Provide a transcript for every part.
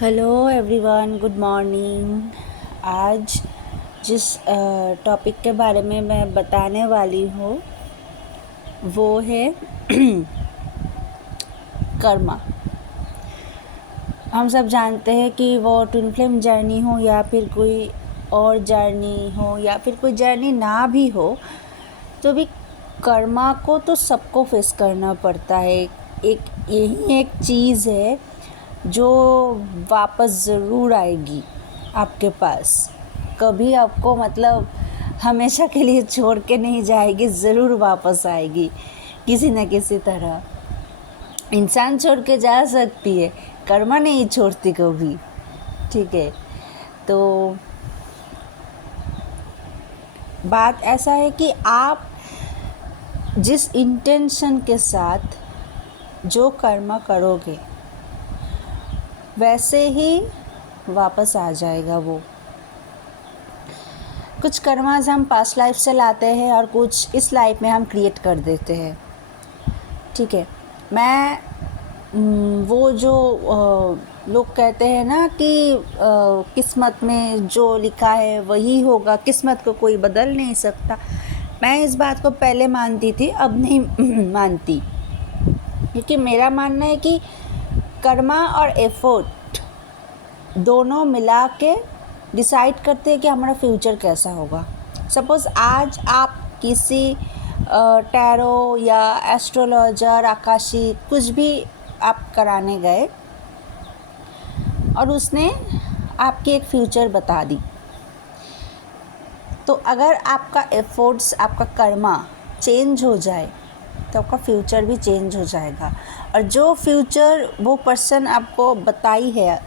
Hello everyone, good morning. आज जिस topic के बारे में मैं बताने वाली हूँ वो है कर्मा। हम सब जानते हैं कि वो ट्विन फ्लेम जर्नी हो या फिर कोई और जर्नी हो या फिर कोई जर्नी ना भी हो, तो भी कर्मा को तो सबको फेस करना पड़ता है। यही एक चीज़ है जो वापस ज़रूर आएगी आपके पास। कभी आपको हमेशा के लिए छोड़ के नहीं जाएगी, ज़रूर वापस आएगी किसी न किसी तरह। इंसान छोड़ के जा सकती है, कर्मा नहीं छोड़ती कभी। ठीक है, तो बात ऐसा है कि आप जिस इंटेंशन के साथ जो कर्मा करोगे वैसे ही वापस आ जाएगा वो। कुछ कर्मास हम पास्ट लाइफ से लाते हैं और कुछ इस लाइफ में हम क्रिएट कर देते हैं। ठीक है, मैं वो जो लोग कहते हैं ना कि किस्मत में जो लिखा है वही होगा, किस्मत को कोई बदल नहीं सकता। मैं इस बात को पहले मानती थी, अब नहीं मानती, क्योंकि मेरा मानना है कि कर्मा और एफर्ट दोनों मिला के डिसाइड करते हैं कि हमारा फ्यूचर कैसा होगा। सपोज़ आज आप किसी टैरो या एस्ट्रोलॉजर, आकाशी कुछ भी आप कराने गए और उसने आपकी एक फ्यूचर बता दी, तो अगर आपका एफर्ट्स, आपका कर्मा चेंज हो जाए तो आपका फ्यूचर भी चेंज हो जाएगा। और जो फ्यूचर वो पर्सन आपको बताई है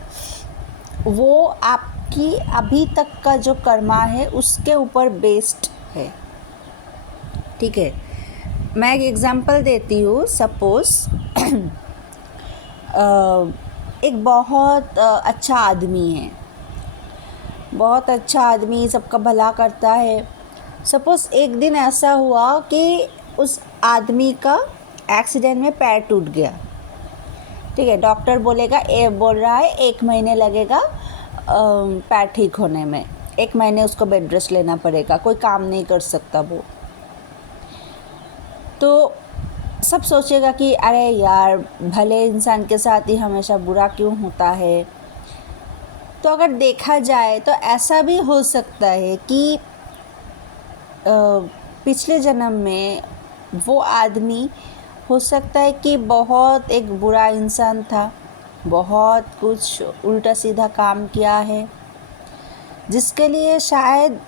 वो आपकी अभी तक का जो कर्मा है उसके ऊपर बेस्ड है। ठीक है, मैं एक एग्ज़ाम्पल देती हूँ। सपोज़ एक बहुत अच्छा आदमी है, बहुत अच्छा आदमी, सबका भला करता है। सपोज़ एक दिन ऐसा हुआ कि उस आदमी का एक्सीडेंट में पैर टूट गया। ठीक है, डॉक्टर बोल रहा है 1 महीने लगेगा पैर ठीक होने में, 1 महीने उसको बेड रेस्ट लेना पड़ेगा, कोई काम नहीं कर सकता वो। तो सब सोचेगा कि अरे यार, भले इंसान के साथ ही हमेशा बुरा क्यों होता है। तो अगर देखा जाए तो ऐसा भी हो सकता है कि पिछले जन्म में वो आदमी हो सकता है कि बहुत एक बुरा इंसान था, बहुत कुछ उल्टा सीधा काम किया है, जिसके लिए शायद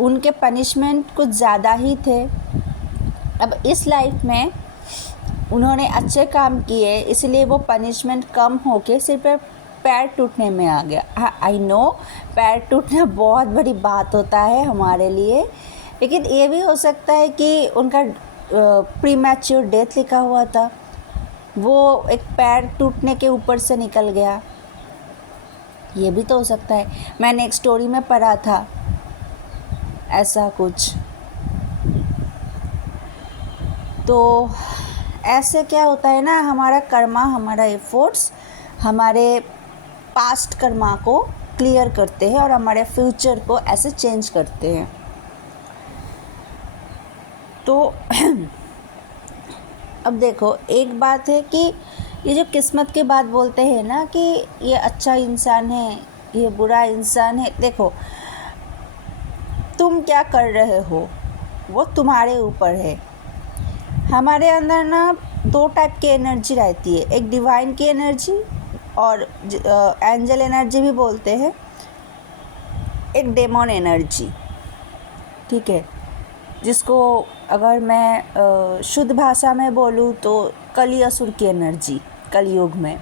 उनके पनिशमेंट कुछ ज़्यादा ही थे। अब इस लाइफ में उन्होंने अच्छे काम किए, इसलिए वो पनिशमेंट कम होके सिर्फ पैर टूटने में आ गया। हाँ, आई नो पैर टूटना बहुत बड़ी बात होता है हमारे लिए, लेकिन ये भी हो सकता है कि उनका प्री मैच्योर डेथ लिखा हुआ था, वो एक पैर टूटने के ऊपर से निकल गया। ये भी तो हो सकता है। मैंने एक स्टोरी में पढ़ा था ऐसा कुछ। तो ऐसे क्या होता है ना, हमारा कर्मा, हमारा एफर्ट्स हमारे पास्ट कर्मा को क्लियर करते हैं और हमारे फ्यूचर को ऐसे चेंज करते हैं। तो अब देखो, एक बात है कि ये जो किस्मत की बात बोलते हैं ना कि ये अच्छा इंसान है, ये बुरा इंसान है, देखो तुम क्या कर रहे हो वो तुम्हारे ऊपर है। हमारे अंदर ना 2 टाइप की एनर्जी रहती है, एक डिवाइन की एनर्जी और एंजल एनर्जी भी बोलते हैं, एक डेमन एनर्जी। ठीक है, जिसको अगर मैं शुद्ध भाषा में बोलूँ तो कली असुर की एनर्जी, कलयुग में।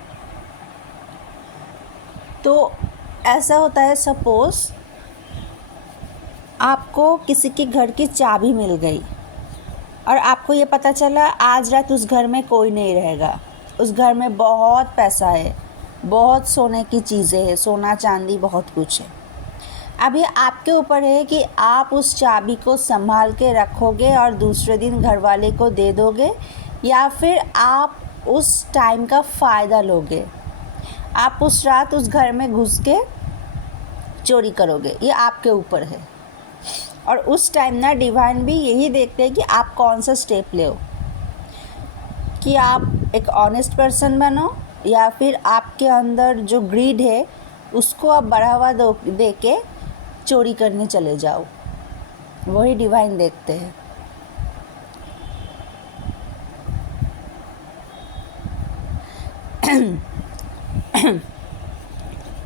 तो ऐसा होता है, सपोज़ आपको किसी के घर की चाबी मिल गई और आपको ये पता चला आज रात उस घर में कोई नहीं रहेगा, उस घर में बहुत पैसा है, बहुत सोने की चीज़ें हैं, सोना चांदी बहुत कुछ है। अब ये आपके ऊपर है कि आप उस चाबी को संभाल के रखोगे और दूसरे दिन घर वाले को दे दोगे, या फिर आप उस टाइम का फ़ायदा लोगे। आप उस रात उस घर में घुस के चोरी करोगे, ये आपके ऊपर है। और उस टाइम ना डिवाइन भी यही देखते हैं कि आप कौन सा स्टेप ले, कि आप एक ऑनेस्ट पर्सन बनो या फिर आपके अंदर जो ग्रीड है उसको आप बढ़ावा दे के चोरी करने चले जाओ। वही डिवाइन देखते हैं।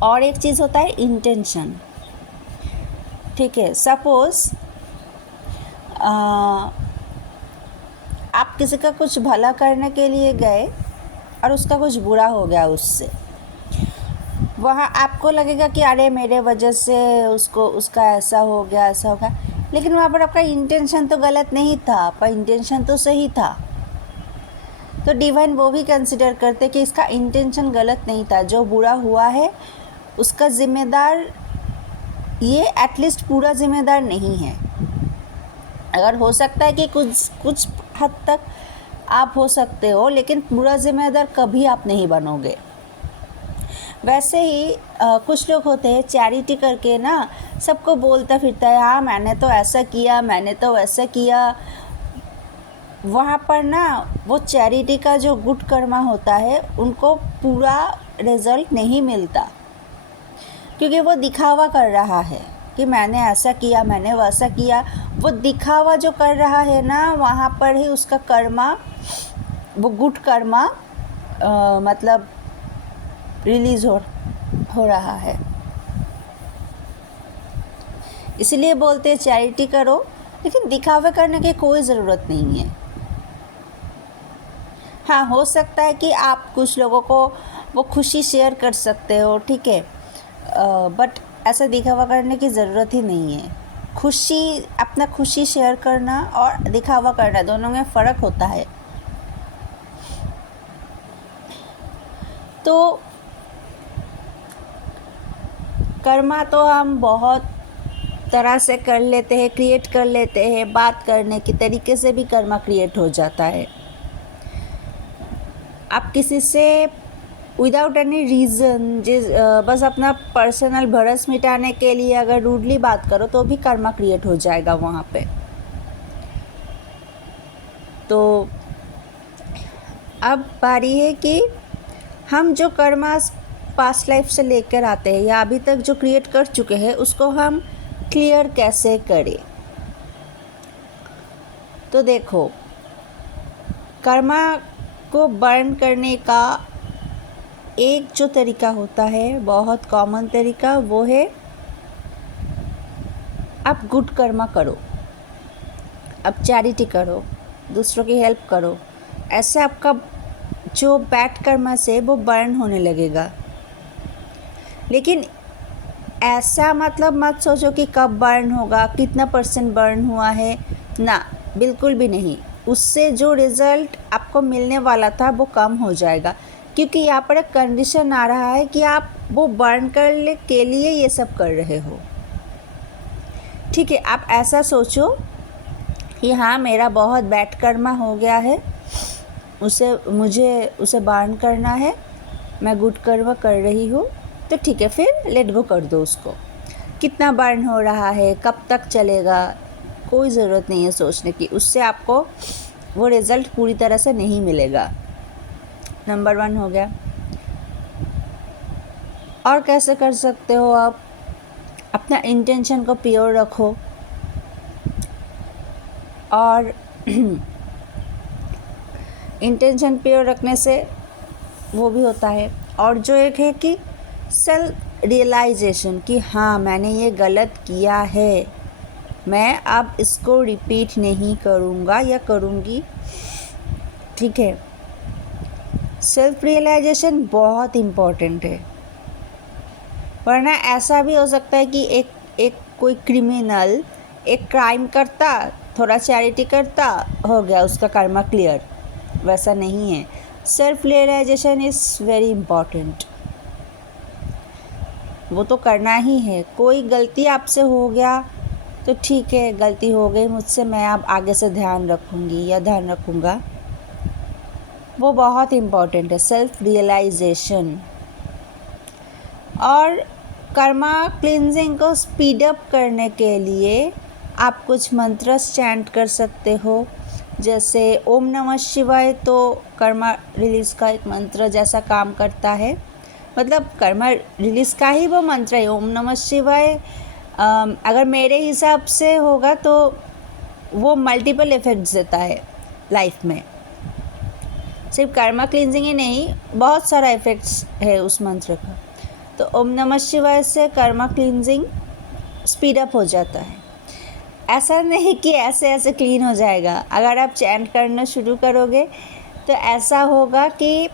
और एक चीज़ होता है इंटेंशन। ठीक है, सपोज़ आप किसी का कुछ भला करने के लिए गए और उसका कुछ बुरा हो गया उससे, वहाँ आपको लगेगा कि अरे मेरे वजह से उसका ऐसा हो गया, लेकिन वहाँ पर आपका इंटेंशन तो गलत नहीं था, आपका इंटेंशन तो सही था। तो डिवाइन वो भी कंसिडर करते कि इसका इंटेंशन गलत नहीं था, जो बुरा हुआ है उसका ज़िम्मेदार ये एटलीस्ट पूरा ज़िम्मेदार नहीं है। अगर हो सकता है कि कुछ हद तक आप हो सकते हो, लेकिन पूरा ज़िम्मेदार कभी आप नहीं बनोगे। वैसे ही कुछ लोग होते हैं चैरिटी करके ना सबको बोलता फिरता है, हाँ मैंने तो ऐसा किया, मैंने तो वैसा किया। वहाँ पर ना वो चैरिटी का जो गुड कर्मा होता है उनको पूरा रिज़ल्ट नहीं मिलता, क्योंकि वो दिखावा कर रहा है कि मैंने ऐसा किया, मैंने वैसा किया। वो दिखावा जो कर रहा है ना, वहाँ पर ही उसका कर्मा, वो गुड कर्मा मतलब रिलीज़ हो रहा है। इसलिए बोलते हैं चैरिटी करो, लेकिन दिखावा करने की कोई ज़रूरत नहीं है। हाँ, हो सकता है कि आप कुछ लोगों को वो खुशी शेयर कर सकते हो, ठीक है, बट ऐसा दिखावा करने की ज़रूरत ही नहीं है। अपना खुशी शेयर करना और दिखावा करना दोनों में फ़र्क होता है। तो कर्मा तो हम बहुत तरह से कर लेते हैं, क्रिएट कर लेते हैं। बात करने के तरीके से भी कर्मा क्रिएट हो जाता है। आप किसी से विदाउट एनी रीज़न बस अपना पर्सनल भड़स मिटाने के लिए अगर रूडली बात करो तो भी कर्मा क्रिएट हो जाएगा वहाँ पे। तो अब बारी है कि हम जो कर्मा पास्ट लाइफ से लेकर आते हैं या अभी तक जो क्रिएट कर चुके हैं उसको हम क्लियर कैसे करें। तो देखो, कर्मा को बर्न करने का एक जो तरीका होता है, बहुत कॉमन तरीका, वो है आप गुड कर्मा करो, आप चैरिटी करो, दूसरों की हेल्प करो। ऐसे आपका जो बैड कर्मा से वो बर्न होने लगेगा। लेकिन ऐसा मतलब मत सोचो कि कब बर्न होगा, कितना % बर्न हुआ है, ना, बिल्कुल भी नहीं। उससे जो रिज़ल्ट आपको मिलने वाला था वो कम हो जाएगा, क्योंकि यहाँ पर एक कंडीशन आ रहा है कि आप वो बर्न करने के लिए ये सब कर रहे हो। ठीक है, आप ऐसा सोचो कि हाँ मेरा बहुत बैड कर्मा हो गया है, मुझे उसे बर्न करना है, मैं गुड कर्मा कर रही हूँ, तो ठीक है, फिर लेट गो कर दो उसको। कितना बर्न हो रहा है, कब तक चलेगा, कोई ज़रूरत नहीं है सोचने की। उससे आपको वो रिज़ल्ट पूरी तरह से नहीं मिलेगा। नंबर 1 हो गया। और कैसे कर सकते हो आप? अपना इंटेंशन को प्योर रखो और इंटेंशन प्योर रखने से वो भी होता है। और जो एक है कि सेल्फ रियलाइजेशन कि हाँ मैंने ये गलत किया है, मैं अब इसको रिपीट नहीं करूँगा या करूँगी। ठीक है, सेल्फ रियलाइजेशन बहुत इम्पॉर्टेंट है, वरना ऐसा भी हो सकता है कि एक कोई क्रिमिनल एक क्राइम करता, थोड़ा चैरिटी करता, हो गया उसका कर्मा क्लियर। वैसा नहीं है। Self realization is very important, वो तो करना ही है। कोई गलती आपसे हो गया तो ठीक है, गलती हो गई मुझसे, मैं अब आगे से ध्यान रखूँगी या ध्यान रखूँगा, वो बहुत इम्पॉर्टेंट है। सेल्फ रियलाइजेशन और कर्मा क्लिनजिंग को स्पीड अप करने के लिए आप कुछ मंत्र चैंट कर सकते हो, जैसे ओम नमः शिवाय। तो कर्मा रिलीज़ का एक मंत्र जैसा काम करता है, मतलब कर्मा रिलीज़ का ही वो मंत्र है ओम नमः शिवाय। अगर मेरे हिसाब से होगा तो वो मल्टीपल इफ़ेक्ट्स देता है लाइफ में। सिर्फ कर्मा क्लिनजिंग ही नहीं, बहुत सारा इफ़ेक्ट्स है उस मंत्र का। तो ओम नमः शिवाय से कर्मा क्लिनजिंग स्पीड अप हो जाता है। ऐसा नहीं कि ऐसे ऐसे क्लीन हो जाएगा। अगर आप चैंट करना शुरू करोगे तो ऐसा होगा कि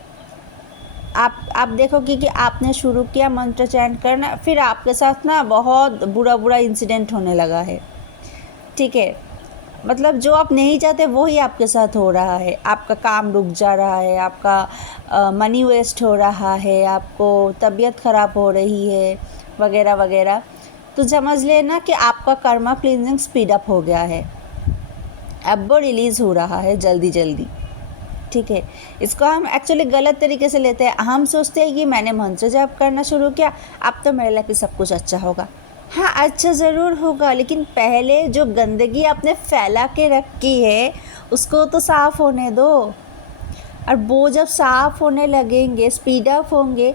आप देखोगे कि आपने शुरू किया मंत्र चैंट करना, फिर आपके साथ ना बहुत बुरा बुरा इंसिडेंट होने लगा है। ठीक है, मतलब जो आप नहीं चाहते वो ही आपके साथ हो रहा है। आपका काम रुक जा रहा है, आपका मनी वेस्ट हो रहा है, आपको तबीयत ख़राब हो रही है, वगैरह वगैरह। तो समझ लेना कि आपका कर्मा क्लींजिंग स्पीड अप हो गया है, अब वो रिलीज़ हो रहा है जल्दी जल्दी। ठीक है, इसको हम एक्चुअली गलत तरीके से लेते हैं। हम सोचते हैं कि मैंने मंत्र जाप करना शुरू किया, अब तो मेरे लाइफ में सब कुछ अच्छा होगा। हाँ, अच्छा ज़रूर होगा, लेकिन पहले जो गंदगी आपने फैला के रखी है उसको तो साफ़ होने दो। और वो जब साफ़ होने लगेंगे, स्पीड अप होंगे,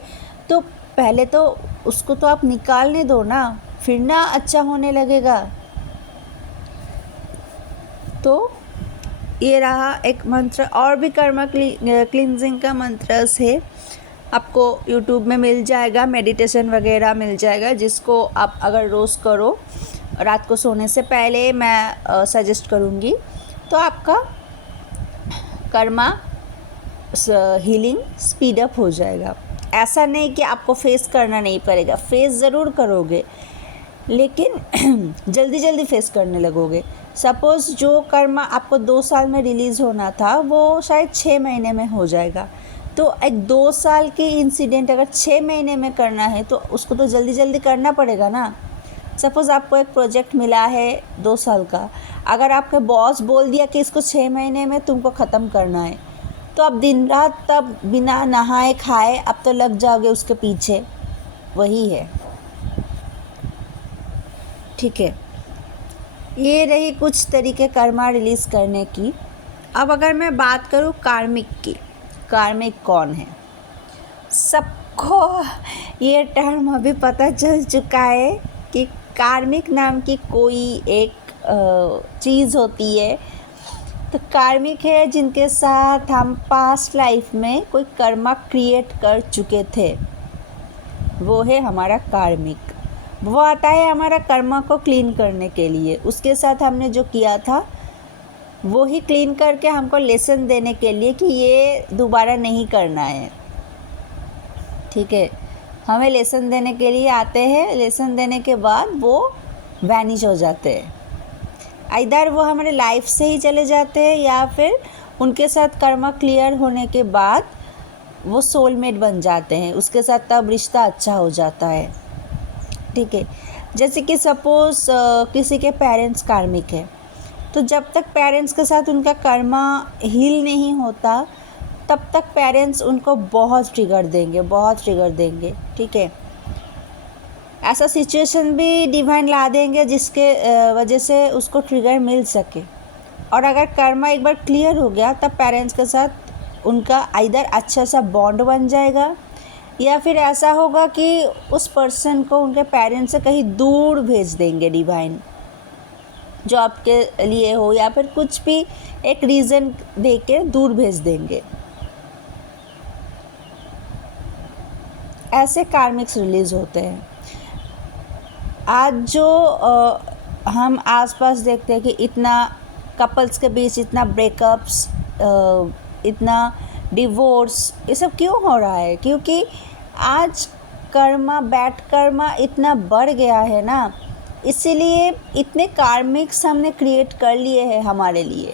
तो पहले तो उसको तो आप निकालने दो ना, फिर ना अच्छा होने लगेगा। तो ये रहा एक मंत्र। और भी कर्मा क्लींजिंग का मंत्रस है, आपको यूट्यूब में मिल जाएगा, मेडिटेशन वगैरह मिल जाएगा, जिसको आप अगर रोज़ करो रात को सोने से पहले, मैं सजेस्ट करूँगी, तो आपका कर्मा हीलिंग स्पीड अप हो जाएगा। ऐसा नहीं कि आपको फेस करना नहीं पड़ेगा, फेस ज़रूर करोगे, लेकिन जल्दी जल्दी फेस करने लगोगे। सपोज़ जो कर्मा आपको 2 साल में रिलीज़ होना था वो शायद 6 महीने में हो जाएगा। तो एक 2 साल की इंसिडेंट अगर 6 महीने में करना है तो उसको तो जल्दी जल्दी करना पड़ेगा ना। सपोज़ आपको एक प्रोजेक्ट मिला है 2 साल का, अगर आपके बॉस बोल दिया कि इसको 6 महीने में तुमको ख़त्म करना है, तो आप दिन रात तब बिना नहाए खाए अब तो लग जाओगे उसके पीछे। वही है। ठीक है, ये रही कुछ तरीके कर्मा रिलीज़ करने की। अब अगर मैं बात करूँ कार्मिक की, कार्मिक कौन है? सबको ये टर्म अभी पता चल चुका है कि कार्मिक नाम की कोई एक चीज़ होती है। तो कार्मिक है जिनके साथ हम पास्ट लाइफ में कोई कर्मा क्रिएट कर चुके थे, वो है हमारा कार्मिक। वो आता है हमारा कर्मा को क्लीन करने के लिए। उसके साथ हमने जो किया था वो ही क्लीन करके हमको लेसन देने के लिए कि ये दोबारा नहीं करना है। ठीक है, हमें लेसन देने के लिए आते हैं, लेसन देने के बाद वो वैनिश हो जाते हैं। इधर वो हमारे लाइफ से ही चले जाते हैं, या फिर उनके साथ कर्मा क्लियर होने के बाद वो सोलमेट बन जाते हैं, उसके साथ तब रिश्ता अच्छा हो जाता है। ठीक है, जैसे कि सपोज़ किसी के पेरेंट्स कार्मिक है, तो जब तक पेरेंट्स के साथ उनका कर्मा हील नहीं होता तब तक पेरेंट्स उनको बहुत ट्रिगर देंगे, बहुत ट्रिगर देंगे। ठीक है, ऐसा सिचुएशन भी डिवाइन ला देंगे जिसके वजह से उसको ट्रिगर मिल सके। और अगर कर्मा एक बार क्लियर हो गया तब पेरेंट्स के साथ उनका इधर अच्छा सा बॉन्ड बन जाएगा, या फिर ऐसा होगा कि उस पर्सन को उनके पेरेंट्स से कहीं दूर भेज देंगे डिवाइन, जॉब के लिए हो या फिर कुछ भी एक रीज़न दे के दूर भेज देंगे। ऐसे कार्मिक्स रिलीज़ होते हैं। आज जो हम आसपास देखते हैं कि इतना कपल्स के बीच इतना ब्रेकअप्स, इतना डिवोर्स, ये सब क्यों हो रहा है? क्योंकि आज कर्मा, बैड कर्मा इतना बढ़ गया है ना, इसीलिए इतने कार्मिक्स हमने क्रिएट कर लिए हैं हमारे लिए।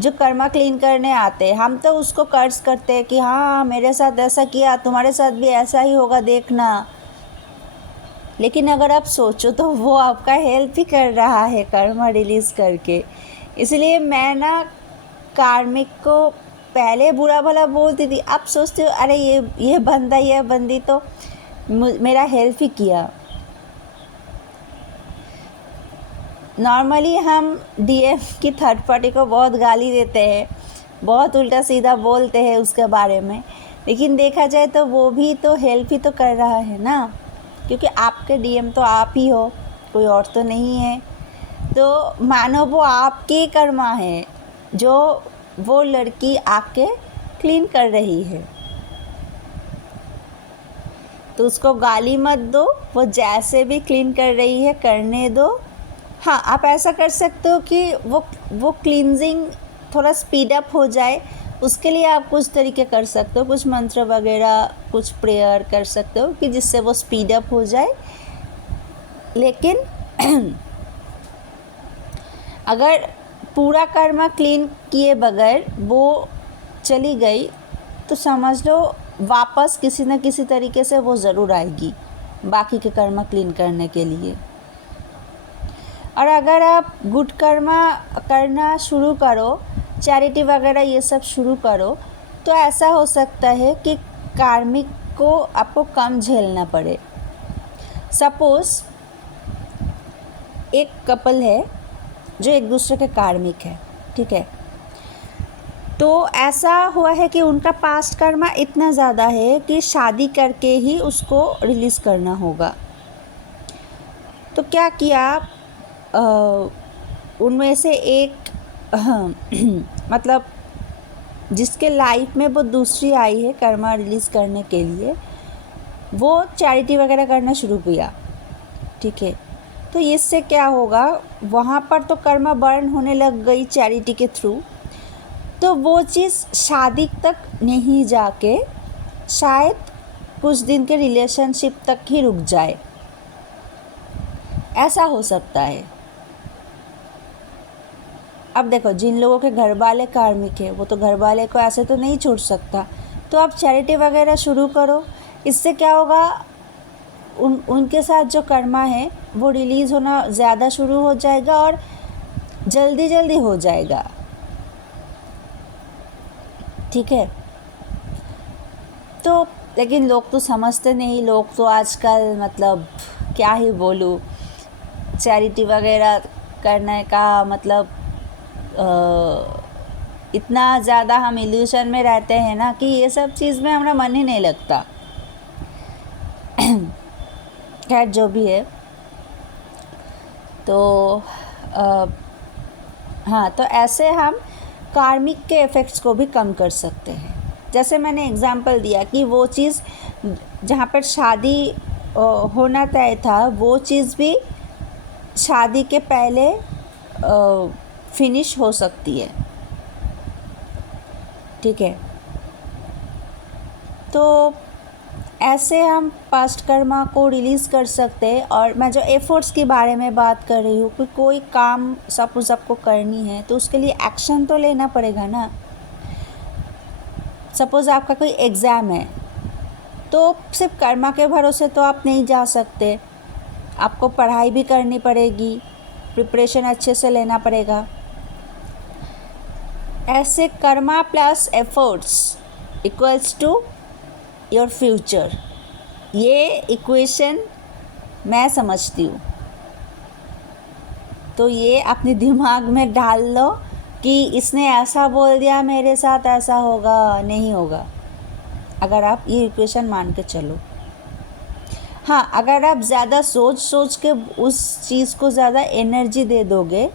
जो कर्मा क्लीन करने आते हैं, हम तो उसको कर्ज करते हैं कि हाँ मेरे साथ ऐसा किया, तुम्हारे साथ भी ऐसा ही होगा देखना। लेकिन अगर आप सोचो तो वो आपका हेल्प ही कर रहा है कर्मा रिलीज़ करके। इसलिए मैं ना कार्मिक को पहले बुरा भला बोलती थी, अब सोचती हूँ अरे ये बंदा, ये बंदी तो मेरा हेल्प ही किया। नॉर्मली हम डीएम की थर्ड पार्टी को बहुत गाली देते हैं, बहुत उल्टा सीधा बोलते हैं उसके बारे में, लेकिन देखा जाए तो वो भी तो हेल्प ही तो कर रहा है ना, क्योंकि आपके डीएम तो आप ही हो, कोई और तो नहीं है। तो मानो वो आपके कर्मा है जो वो लड़की आके क्लीन कर रही है, तो उसको गाली मत दो, वो जैसे भी क्लीन कर रही है करने दो। हाँ, आप ऐसा कर सकते हो कि वो क्लींजिंग थोड़ा स्पीड अप हो जाए, उसके लिए आप कुछ तरीके कर सकते हो, कुछ मंत्र वगैरह, कुछ प्रेयर कर सकते हो कि जिससे वो स्पीड अप हो जाए। लेकिन अगर पूरा कर्मा क्लीन किए बगैर वो चली गई तो समझ लो वापस किसी न किसी तरीके से वो ज़रूर आएगी बाकी के कर्मा क्लीन करने के लिए। और अगर आप गुड कर्मा करना शुरू करो, चैरिटी वगैरह ये सब शुरू करो, तो ऐसा हो सकता है कि कार्मिक को आपको कम झेलना पड़े। सपोज़ एक कपल है जो एक दूसरे के कार्मिक है, ठीक है, तो ऐसा हुआ है कि उनका पास्ट कर्मा इतना ज़्यादा है कि शादी करके ही उसको रिलीज़ करना होगा। तो क्या किया, उनमें से एक मतलब जिसके लाइफ में वो दूसरी आई है कर्मा रिलीज़ करने के लिए, वो चैरिटी वगैरह करना शुरू किया, ठीक है। तो इससे क्या होगा, वहाँ पर तो कर्मा बर्न होने लग गई चैरिटी के थ्रू, तो वो चीज़ शादी तक नहीं जाके शायद कुछ दिन के रिलेशनशिप तक ही रुक जाए, ऐसा हो सकता है। अब देखो, जिन लोगों के घर वाले कार्मिक है वो तो घर वाले को ऐसे तो नहीं छोड़ सकता, तो आप चैरिटी वगैरह शुरू करो। इससे क्या होगा, उनके साथ जो कर्मा है वो रिलीज़ होना ज़्यादा शुरू हो जाएगा और जल्दी जल्दी हो जाएगा, ठीक है। तो लेकिन लोग तो समझते नहीं, लोग तो आजकल मतलब क्या ही बोलूँ, चैरिटी वगैरह करने का मतलब इतना ज़्यादा हम इल्यूशन में रहते हैं ना कि ये सब चीज़ में हमारा मन ही नहीं लगता। खैर जो भी है, तो हाँ, तो ऐसे हम कार्मिक के इफ़ेक्ट्स को भी कम कर सकते हैं। जैसे मैंने एग्जांपल दिया कि वो चीज़ जहाँ पर शादी होना तय था, वो चीज़ भी शादी के पहले फिनिश हो सकती है, ठीक है। तो ऐसे हम पास्ट कर्मा को रिलीज़ कर सकते हैं। और मैं जो एफ़र्ट्स के बारे में बात कर रही हूँ कि कोई काम सपोज़ आपको करनी है तो उसके लिए एक्शन तो लेना पड़ेगा ना। सपोज़ आपका कोई एग्ज़ाम है तो सिर्फ कर्मा के भरोसे तो आप नहीं जा सकते, आपको पढ़ाई भी करनी पड़ेगी, प्रिपरेशन अच्छे से लेना पड़ेगा। ऐसे karma plus efforts equals to your future, ये इक्वेशन मैं समझती हूँ। तो ये अपने दिमाग में डाल लो कि इसने ऐसा बोल दिया मेरे साथ ऐसा होगा, नहीं होगा, अगर आप ये इक्वेशन मान के चलो। हाँ, अगर आप ज़्यादा सोच के उस चीज़ को ज़्यादा एनर्जी दे दोगे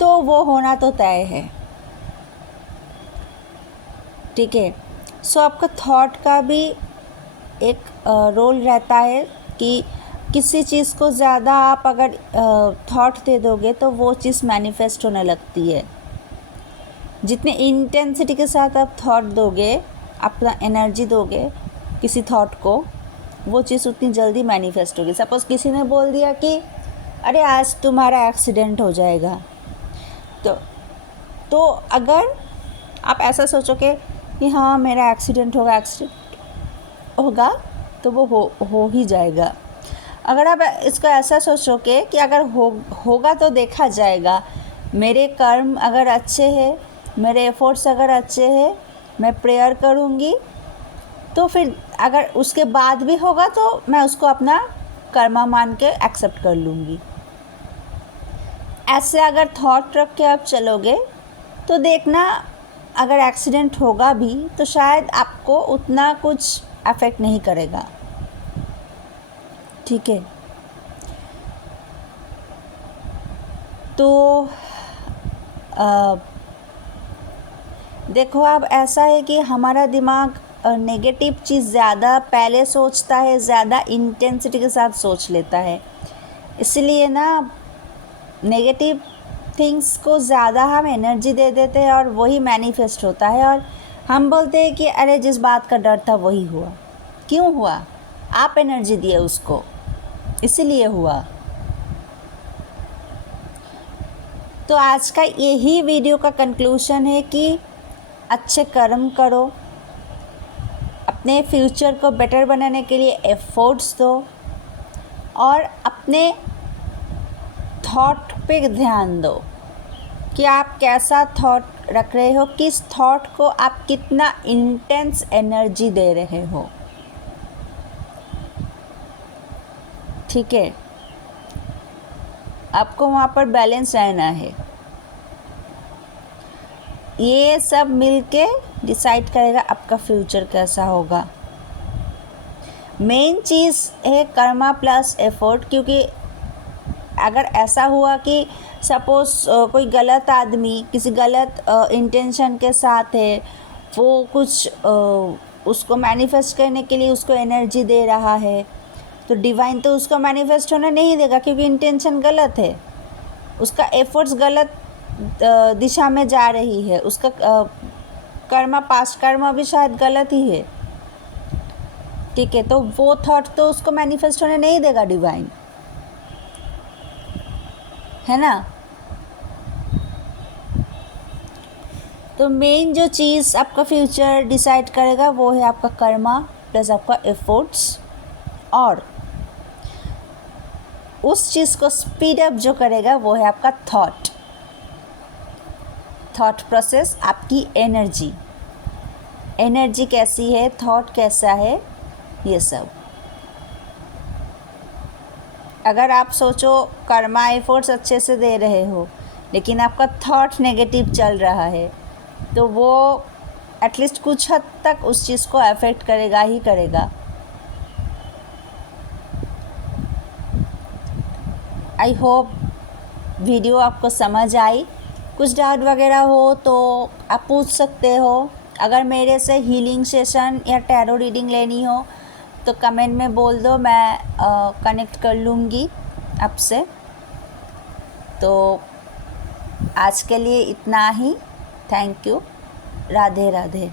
तो वो होना तो तय है, ठीक है। सो आपका थॉट का भी एक रोल रहता है कि किसी चीज़ को ज़्यादा आप अगर थॉट दे दोगे तो वो चीज़ मैनिफेस्ट होने लगती है। जितने इंटेंसिटी के साथ आप थॉट दोगे, अपना एनर्जी दोगे किसी थॉट को, वो चीज़ उतनी जल्दी मैनिफेस्ट होगी। सपोज़ किसी ने बोल दिया कि अरे आज तुम्हारा एक्सीडेंट हो जाएगा, तो अगर आप ऐसा सोचोगे कि हाँ मेरा एक्सीडेंट होगा तो वो हो ही जाएगा। अगर आप इसको ऐसा सोचोगे कि अगर होगा तो देखा जाएगा, मेरे कर्म अगर अच्छे हैं, मेरे एफर्ट्स अगर अच्छे हैं, मैं प्रेयर करूँगी तो फिर अगर उसके बाद भी होगा तो मैं उसको अपना कर्मा मान के एक्सेप्ट कर लूँगी। ऐसे अगर थॉट रख के आप चलोगे तो देखना, अगर एक्सीडेंट होगा भी तो शायद आपको उतना कुछ अफेक्ट नहीं करेगा। ठीक है, तो देखो अब ऐसा है कि हमारा दिमाग नेगेटिव चीज़ ज़्यादा पहले सोचता है, ज़्यादा इंटेंसिटी के साथ सोच लेता है। इसलिए ना नेगेटिव थिंग्स को ज़्यादा हम एनर्जी दे देते हैं और वही मैनिफेस्ट होता है। और हम बोलते हैं कि अरे जिस बात का डर था वही हुआ। क्यों हुआ? आप एनर्जी दिए उसको, इसीलिए हुआ। तो आज का यही वीडियो का कंक्लूशन है कि अच्छे कर्म करो, अपने फ्यूचर को बेटर बनाने के लिए एफर्ट्स दो और अपने थॉट पे ध्यान दो कि आप कैसा थॉट रख रहे हो, किस थॉट को आप कितना इंटेंस एनर्जी दे रहे हो। ठीक है, आपको वहाँ पर बैलेंस रहना है। ये सब मिलके डिसाइड करेगा आपका फ्यूचर कैसा होगा। मेन चीज़ है कर्मा प्लस एफर्ट, क्योंकि अगर ऐसा हुआ कि सपोज़ कोई गलत आदमी किसी गलत इंटेंशन के साथ है, वो कुछ उसको मैनिफेस्ट करने के लिए उसको एनर्जी दे रहा है, तो डिवाइन तो उसको मैनिफेस्ट होने नहीं देगा, क्योंकि इंटेंशन गलत है, उसका एफर्ट्स गलत दिशा में जा रही है, उसका कर्मा पास्ट कर्मा भी शायद गलत ही है। ठीक है, तो वो थॉट तो उसको मैनिफेस्ट होने नहीं देगा डिवाइन, है ना। तो मेन जो चीज़ आपका फ्यूचर डिसाइड करेगा वो है आपका कर्मा प्लस आपका एफर्ट्स, और उस चीज़ को स्पीड अप जो करेगा वो है आपका थॉट प्रोसेस, आपकी एनर्जी कैसी है, थॉट कैसा है, ये सब। अगर आप सोचो कर्मा एफर्ट्स अच्छे से दे रहे हो लेकिन आपका थॉट नेगेटिव चल रहा है, तो वो एटलीस्ट कुछ हद तक उस चीज़ को अफेक्ट करेगा ही करेगा। आई होप वीडियो आपको समझ आई। कुछ डाउट वगैरह हो तो आप पूछ सकते हो। अगर मेरे से हीलिंग सेशन या टैरो रीडिंग लेनी हो तो कमेंट में बोल दो, मैं कनेक्ट कर लूँगी आपसे। तो आज के लिए इतना ही। Thank you. राधे राधे।